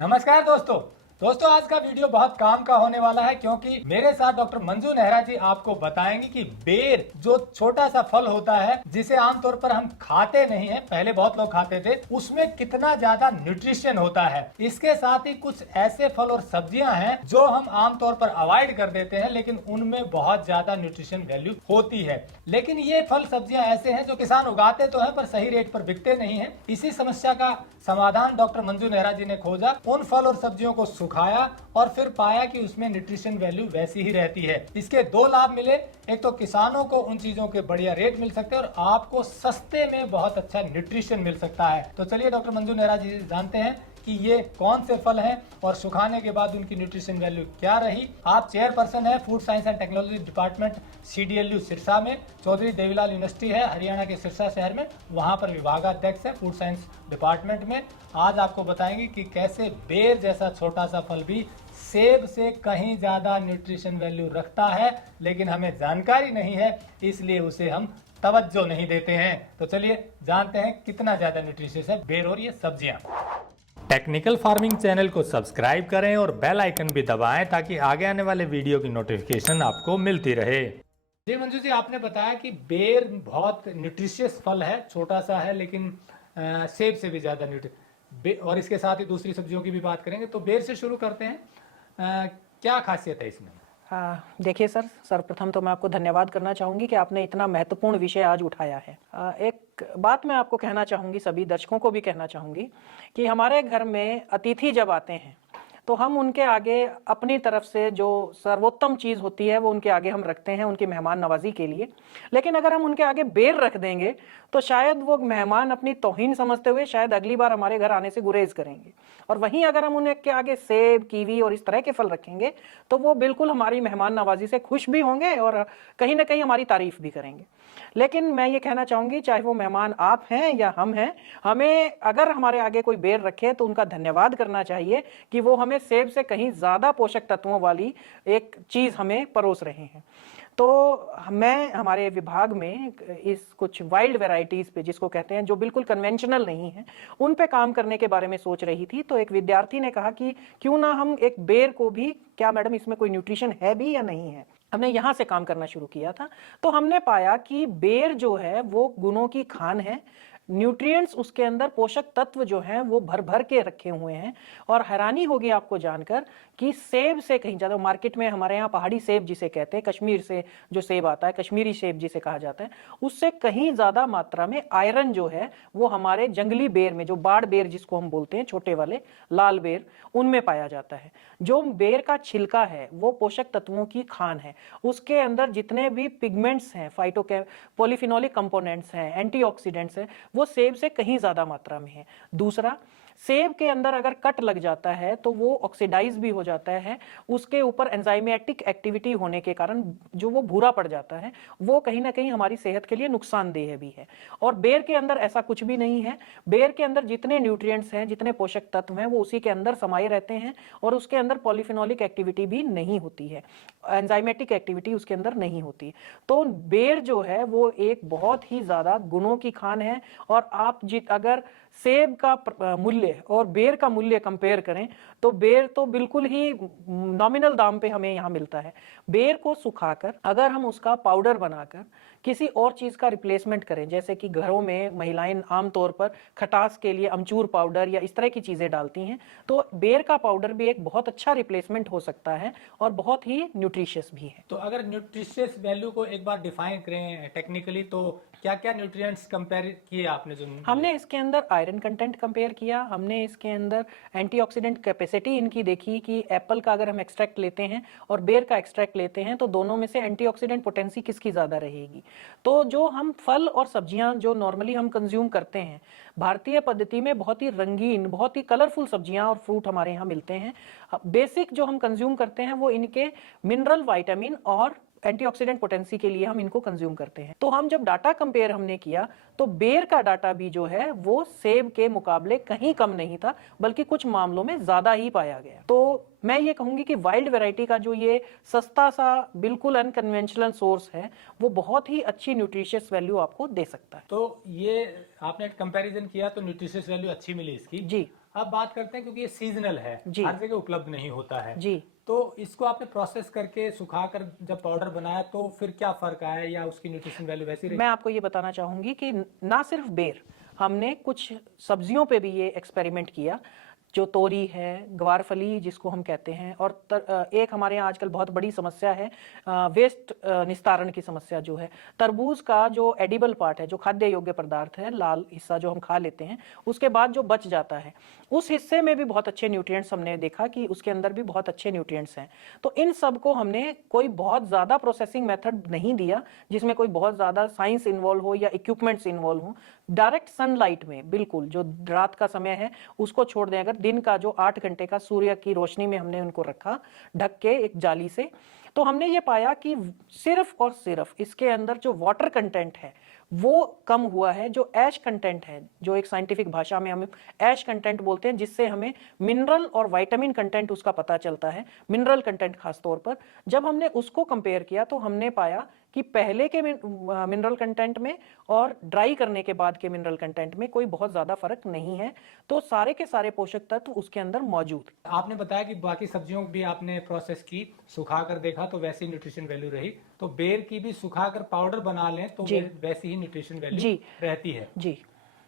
नमस्कार दोस्तों आज का वीडियो बहुत काम का होने वाला है क्योंकि मेरे साथ डॉक्टर मंजू नेहरा जी आपको बताएंगे कि बेर जो छोटा सा फल होता है जिसे आमतौर पर हम खाते नहीं हैं, पहले बहुत लोग खाते थे, उसमें कितना ज्यादा न्यूट्रिशन होता है। इसके साथ ही कुछ ऐसे फल और सब्जियां हैं जो हम आमतौर पर अवॉइड कर देते हैं लेकिन उनमें बहुत ज्यादा न्यूट्रिशन वैल्यू होती है। लेकिन ये फल सब्जियां ऐसे हैं जो किसान उगाते तो है पर सही रेट पर बिकते नहीं है। इसी समस्या का समाधान डॉक्टर मंजू नेहरा जी ने खोजा, उन फल और सब्जियों को सुखाया और फिर पाया कि उसमें न्यूट्रिशन वैल्यू वैसी ही रहती है। इसके दो लाभ मिले, एक तो किसानों को उन चीजों के बढ़िया रेट मिल सकते हैं और आपको सस्ते में बहुत अच्छा न्यूट्रिशन मिल सकता है। तो चलिए डॉक्टर मंजू नेहरा जी जानते हैं कि ये कौन से फल हैं और सुखाने के बाद उनकी न्यूट्रिशन वैल्यू क्या रही। आप चेयरपर्सन है food science and technology department CDLU Sirsa में, चौधरी देवीलाल यूनिवर्सिटी है हरियाणा के सिरसा शहर में, वहां पर विभागाध्यक्ष है फूड साइंस डिपार्टमेंट में। आज आपको बताएंगे कि कैसे बेर जैसा छोटा सा फल भी सेब से कहीं ज्यादा न्यूट्रिशन वैल्यू रखता है, लेकिन हमें जानकारी नहीं है इसलिए उसे हम तवज्जो नहीं देते हैं। तो चलिए जानते हैं कितना ज्यादा न्यूट्रिशियस है बेर और ये सब्जियां। टेक्निकल फार्मिंग चैनल को सब्सक्राइब करें और बेल आइकन भी दबाएं ताकि आगे आने वाले वीडियो की नोटिफिकेशन आपको मिलती रहे। जी मंजू जी, आपने बताया कि बेर बहुत न्यूट्रिशियस फल है, छोटा सा है लेकिन सेब से भी ज्यादा और इसके साथ ही दूसरी सब्जियों की भी बात करेंगे। तो बेर से शुरू करते हैं, क्या खासियत है इसमें? देखिए सर, सर्वप्रथम तो मैं आपको धन्यवाद करना चाहूँगी कि आपने इतना महत्वपूर्ण विषय आज उठाया है। एक बात मैं आपको कहना चाहूँगी, सभी दर्शकों को भी कहना चाहूँगी कि हमारे घर में अतिथि जब आते हैं तो हम उनके आगे अपनी तरफ से जो सर्वोत्तम चीज़ होती है वो उनके आगे हम रखते हैं उनकी मेहमान नवाजी के लिए। लेकिन अगर हम उनके आगे बेर रख देंगे तो शायद वो मेहमान अपनी तौहीन समझते हुए शायद अगली बार हमारे घर आने से गुरेज करेंगे। और वहीं अगर हम उनके आगे सेब, कीवी और इस तरह के फल रखेंगे तो वो बिल्कुल हमारी मेहमान नवाजी से खुश भी होंगे और कहीं ना कहीं हमारी तारीफ भी करेंगे। लेकिन मैं ये कहना चाहूँगी, चाहे वो मेहमान आप हैं या हम हैं, हमें अगर हमारे आगे कोई बेर रखे तो उनका धन्यवाद करना चाहिए कि वो हमें सेब से कहीं ज़्यादा पोषक तत्वों वाली एक चीज़ हमें परोस रहे हैं। तो मैं हमारे विभाग में इस कुछ वाइल्ड वैरायटीज़ पे, जिसको कहते हैं जो बिल्कुल कन्वेंशनल नहीं है, उन पे काम करने के बारे में सोच रही थी। तो एक विद्यार्थी ने कहा कि क्यों ना हम एक बेर को भी, क्या मैडम इसमें कोई न्यूट्रिशन है भी या नहीं है, हमने यहाँ से काम करना शुरू किया था। तो हमने पाया कि बेर जो है वो गुणों की खान है, न्यूट्रिएंट्स उसके अंदर, पोषक तत्व जो हैं वो भर भर के रखे हुए हैं। और हैरानी होगी आपको जानकर कि सेब से कहीं ज़्यादा, मार्केट में हमारे यहाँ पहाड़ी सेब जिसे कहते हैं, कश्मीर से जो सेब आता है, कश्मीरी सेब जिसे कहा जाता है, उससे कहीं ज़्यादा मात्रा में आयरन जो है वो हमारे जंगली बेर में, जो बाड़ बेर जिसको हम बोलते हैं, छोटे वाले लाल बेर, उनमें पाया जाता है। जो बेर का छिलका है वो पोषक तत्वों की खान है। उसके अंदर जितने भी पिगमेंट्स हैं, पॉलीफिनोलिक कंपोनेंट्स हैं, एंटीऑक्सीडेंट्स हैं, वो सेब से कहीं ज़्यादा मात्रा में है। दूसरा, सेब के अंदर अगर कट लग जाता है तो वो ऑक्सीडाइज भी हो जाता है, उसके ऊपर एंजाइमेटिक एक्टिविटी होने के कारण जो वो भूरा पड़ जाता है, वो कहीं ना कहीं हमारी सेहत के लिए नुकसानदेह भी है। और बेर के अंदर ऐसा कुछ भी नहीं है। बेर के अंदर जितने न्यूट्रिएंट्स हैं, जितने पोषक तत्व हैं, वो उसी के अंदर समाये रहते हैं और उसके अंदर पॉलीफिनोलिक एक्टिविटी भी नहीं होती है, एंजाइमेटिक एक्टिविटी उसके अंदर नहीं होती। तो बेर जो है वो एक बहुत ही ज़्यादा गुणों की खान है। और आप अगर सेब का मूल्य और बेर का मूल्य कंपेयर करें तो बेर तो बिल्कुल ही नॉमिनल दाम पे हमें यहाँ मिलता है। बेर को सुखाकर अगर हम उसका पाउडर बनाकर किसी और चीज़ का रिप्लेसमेंट करें, जैसे कि घरों में महिलाएं आमतौर पर खटास के लिए अमचूर पाउडर या इस तरह की चीज़ें डालती हैं, तो बेर का पाउडर भी एक बहुत अच्छा रिप्लेसमेंट हो सकता है और बहुत ही न्यूट्रिशियस भी है। तो अगर न्यूट्रिशियस वैल्यू को एक बार डिफाइन करें टेक्निकली, तो क्या क्या न्यूट्रिएंट्स कंपेयर किए आपने? जो हमने इसके अंदर आयरन कंटेंट कंपेयर किया, हमने इसके अंदर एंटीऑक्सीडेंट कैपेसिटी इनकी देखी कि एप्पल का अगर हम एक्सट्रैक्ट लेते हैं और बेर का एक्सट्रैक्ट लेते हैं तो दोनों में से एंटीऑक्सीडेंट पोटेंसी किसकी ज़्यादा रहेगी। तो जो हम फल और सब्जियां जो नॉर्मली हम कंज्यूम करते हैं भारतीय पद्धति में, बहुत ही रंगीन, बहुत ही कलरफुल सब्जियां और फ्रूट हमारे यहाँ मिलते हैं। बेसिक जो हम कंज्यूम करते हैं वो इनके मिनरल, विटामिन और एंटीऑक्सीडेंट पोटेंसी के लिए हम इनको कंज्यूम करते हैं। तो हम जब डाटा कंपेयर हमने किया तो बेर का डाटा भी जो है वो सेब के मुकाबले कहीं कम नहीं था, बल्कि कुछ मामलों में ज्यादा ही पाया गया। तो मैं ये कहूंगी कि वाइल्ड वैरायटी का जो ये सस्ता सा बिल्कुल अनकन्वेंशनल सोर्स है वो बहुत ही अच्छी न्यूट्रिशियस वैल्यू आपको दे सकता है। तो ये आपने कंपैरिजन किया तो न्यूट्रिशियस वैल्यू अच्छी मिली इसकी जी। अब बात करते हैं, क्योंकि ये सीजनल है, जी। हर जगह उपलब्ध नहीं होता है, जी। तो इसको आपने प्रोसेस करके सुखाकर जब पाउडर बनाया तो फिर क्या फर्क आया, या उसकी न्यूट्रिशन वैल्यू वैसी रही? मैं आपको ये बताना चाहूंगी कि ना सिर्फ बेर, हमने कुछ सब्जियों पे भी ये एक्सपेरिमेंट किया, जो तोरी है, ग्वारफली जिसको हम कहते हैं, और एक हमारे यहाँ आजकल बहुत बड़ी समस्या है वेस्ट निस्तारण की समस्या जो है। तरबूज का जो एडिबल पार्ट है, जो खाद्य योग्य पदार्थ है, लाल हिस्सा जो हम खा लेते हैं, उसके बाद जो बच जाता है, उस हिस्से में भी बहुत अच्छे न्यूट्रिएंट्स हमने देखा कि उसके अंदर भी बहुत अच्छे न्यूट्रिएंट्स हैं। तो इन सब को हमने कोई बहुत ज़्यादा प्रोसेसिंग मेथड नहीं दिया जिसमें कोई बहुत ज़्यादा साइंस इन्वॉल्व हो या इक्विपमेंट्स इन्वॉल्व हो। डायरेक्ट सनलाइट में, बिल्कुल जो रात का समय है उसको छोड़ दें, अगर दिन का जो 8 घंटे का सूर्य की रोशनी में हमने उनको रखा ढक के एक जाली से, तो हमने ये पाया कि सिर्फ और सिर्फ इसके अंदर जो वाटर कंटेंट है वो कम हुआ है। जो ऐश कंटेंट है, जो एक साइंटिफिक भाषा में हम ऐश कंटेंट बोलते हैं, जिससे हमें मिनरल और विटामिन कंटेंट उसका पता चलता है, मिनरल कंटेंट खास तौर पर, जब हमने उसको कंपेयर किया तो हमने पाया कि पहले के मिनरल कंटेंट में और ड्राई करने के बाद के मिनरल कंटेंट में कोई बहुत ज़्यादा फर्क नहीं है। तो सारे के सारे पोषक तत्व उसके अंदर मौजूद। आपने बताया कि बाकी सब्जियों भी आपने प्रोसेस की, सुखा कर देखा तो वैसी न्यूट्रिशन वैल्यू रही, तो बेर की भी सुखाकर पाउडर बना लें तो वैसी ही न्यूट्रिशन वैल्यू रहती है। जी।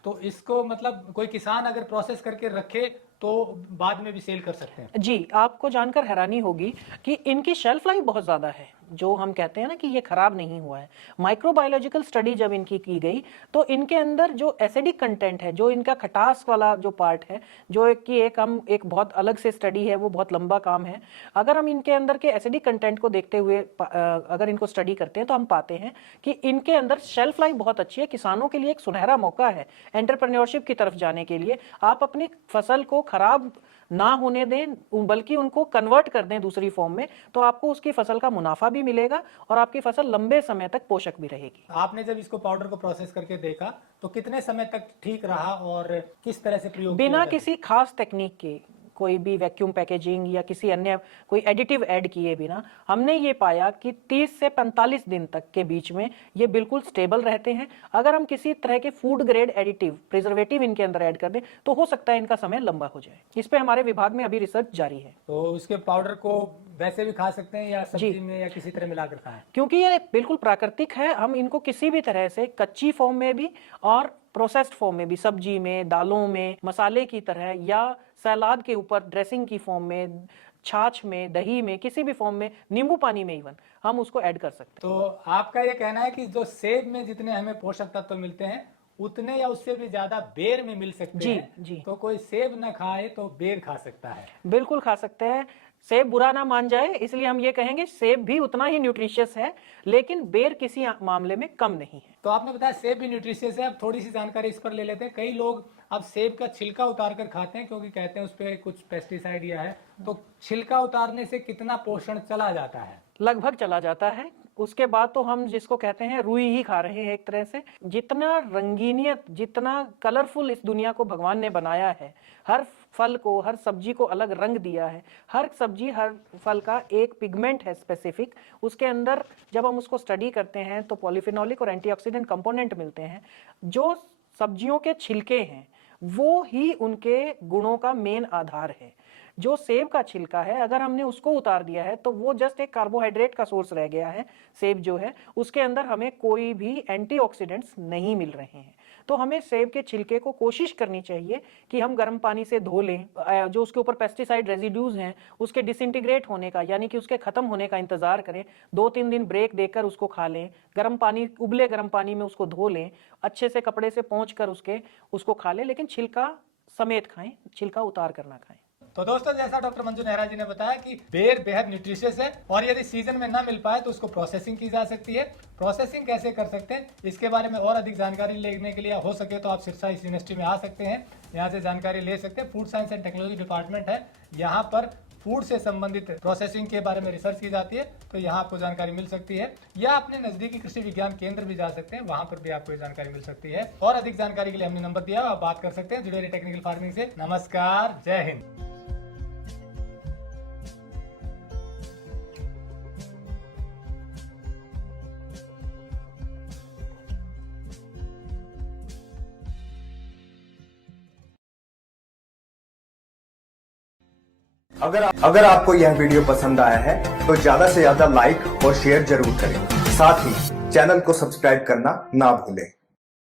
तो इसको मतलब कोई किसान अगर प्रोसेस करके रखे तो बाद में भी सेल कर सकते हैं? जी, आपको जानकर हैरानी होगी कि इनकी शेल्फ लाइफ बहुत ज़्यादा है, जो हम कहते हैं ना कि ये खराब नहीं हुआ है। माइक्रोबायोलॉजिकल स्टडी जब इनकी की गई तो इनके अंदर जो एसिडिक कंटेंट है, जो इनका खटास वाला जो पार्ट है, जो एक बहुत अलग से स्टडी है, वो बहुत लंबा काम है। अगर हम इनके अंदर के एसिडिक कंटेंट को देखते हुए अगर इनको स्टडी करते हैं तो हम पाते हैं कि इनके अंदर शेल्फ लाइफ बहुत अच्छी है। किसानों के लिए एक सुनहरा मौका है एंटरप्रेन्योरशिप की तरफ जाने के लिए। आप अपनी फसल को खराब ना होने दें, बल्कि उनको कन्वर्ट कर दें दूसरी फॉर्म में, तो आपको उसकी फसल का मुनाफा भी मिलेगा और आपकी फसल लंबे समय तक पोषक भी रहेगी। आपने जब इसको पाउडर को प्रोसेस करके देखा तो कितने समय तक ठीक रहा और किस तरह से प्रयोग बिना किया किसी खास टेक्निक के, कोई भी वैक्यूम पैकेजिंग या किसी अन्य कोई एडिटिव ऐड किए बिना, हमने ये पाया कि 30 से 45 दिन तक के बीच में ये बिल्कुल स्टेबल रहते हैं। अगर हम किसी तरह के फूड ग्रेड एडिटिव, प्रिजर्वेटिव इनके अंदर ऐड कर दें तो हो सकता है इनका समय लंबा हो जाए। इस पे हमारे विभाग में अभी रिसर्च जारी है। तो इसके पाउडर को वैसे भी खा सकते हैं या सब्जी में या किसी तरह मिलाकर खाएं? क्योंकि ये बिल्कुल प्राकृतिक है, हम इनको किसी भी तरह से कच्ची फॉर्म में भी और प्रोसेस्ड फॉर्म में भी, सब्जी में, दालों में, मसाले की तरह, या सलाद के ऊपर ड्रेसिंग की फॉर्म में, छाछ में, दही में, किसी भी फॉर्म में, नींबू पानी में इवन हम उसको ऐड कर सकते हैं। तो आपका ये कहना है कि जो सेब में जितने हमें पोषक तत्व मिलते हैं उतने या उससे भी ज्यादा बेर में मिल सकते हैं? जी। तो कोई सेब न खाए तो बेर खा सकता है? बिल्कुल खा सकते हैं। सेब बुरा ना मान जाए, इसलिए हम ये कहेंगे सेब भी उतना ही न्यूट्रिशियस है, लेकिन बेर किसी मामले में कम नहीं है। तो आपने बताया सेब भी न्यूट्रिशियस है। अब थोड़ी सी जानकारी इस पर ले लेते हैं। कई लोग अब सेब का छिलका उतार कर खाते हैं क्योंकि कहते हैं उस पर कुछ पेस्टिसाइड या है, तो छिलका उतारने से कितना पोषण चला जाता है? लगभग चला जाता है। उसके बाद तो हम जिसको कहते हैं रुई ही खा रहे हैं एक तरह से। जितना रंगीनियत, जितना कलरफुल इस दुनिया को भगवान ने बनाया है, हर फल को, हर सब्जी को अलग रंग दिया है, हर सब्जी, हर फल का एक पिगमेंट है स्पेसिफिक, उसके अंदर जब हम उसको स्टडी करते हैं तो पॉलीफिनोलिक और एंटीऑक्सीडेंट कंपोनेंट मिलते हैं। जो सब्जियों के छिलके हैं वो ही उनके गुणों का मेन आधार है। जो सेब का छिलका है, अगर हमने उसको उतार दिया है तो वो जस्ट एक कार्बोहाइड्रेट का सोर्स रह गया है। सेब जो है उसके अंदर हमें कोई भी एंटीऑक्सीडेंट्स नहीं मिल रहे हैं। तो हमें सेब के छिलके को कोशिश करनी चाहिए कि हम गर्म पानी से धो लें, जो उसके ऊपर पेस्टिसाइड रेजिड्यूज हैं उसके डिसइंटीग्रेट होने का, यानी कि उसके खत्म होने का इंतजार करें। 2-3 दिन ब्रेक देकर उसको खा लें। गर्म पानी, उबले गर्म पानी में उसको धो लें, अच्छे से कपड़े से पोंछ कर उसको खा लें, लेकिन छिलका समेत खाएं, छिलका उतार कर ना खाएं। तो दोस्तों, जैसा डॉक्टर मंजू नेहरा जी ने बताया कि बेर बेहद न्यूट्रिशियस है और यदि सीजन में ना मिल पाए तो उसको प्रोसेसिंग की जा सकती है। प्रोसेसिंग कैसे कर सकते हैं इसके बारे में और अधिक जानकारी लेने के लिए हो सके तो आप सिरसा यूनिवर्सिटी में आ सकते हैं, यहाँ से जानकारी ले सकते हैं। Food science and technology department है, यहाँ पर फूड से संबंधित प्रोसेसिंग के बारे में रिसर्च की जाती है, तो यहाँ आपको जानकारी मिल सकती है। या अपने नजदीकी कृषि विज्ञान केंद्र भी जा सकते हैं, वहाँ पर भी आपको जानकारी मिल सकती है। और अधिक जानकारी के लिए हमने नंबर दिया, आप बात कर सकते हैं जुड़े रहिए टेक्निकल फार्मिंग से। नमस्कार, जय हिंद। अगर आपको यह वीडियो पसंद आया है तो ज्यादा से ज्यादा लाइक और शेयर जरूर करें। साथ ही चैनल को सब्सक्राइब करना ना भूलें।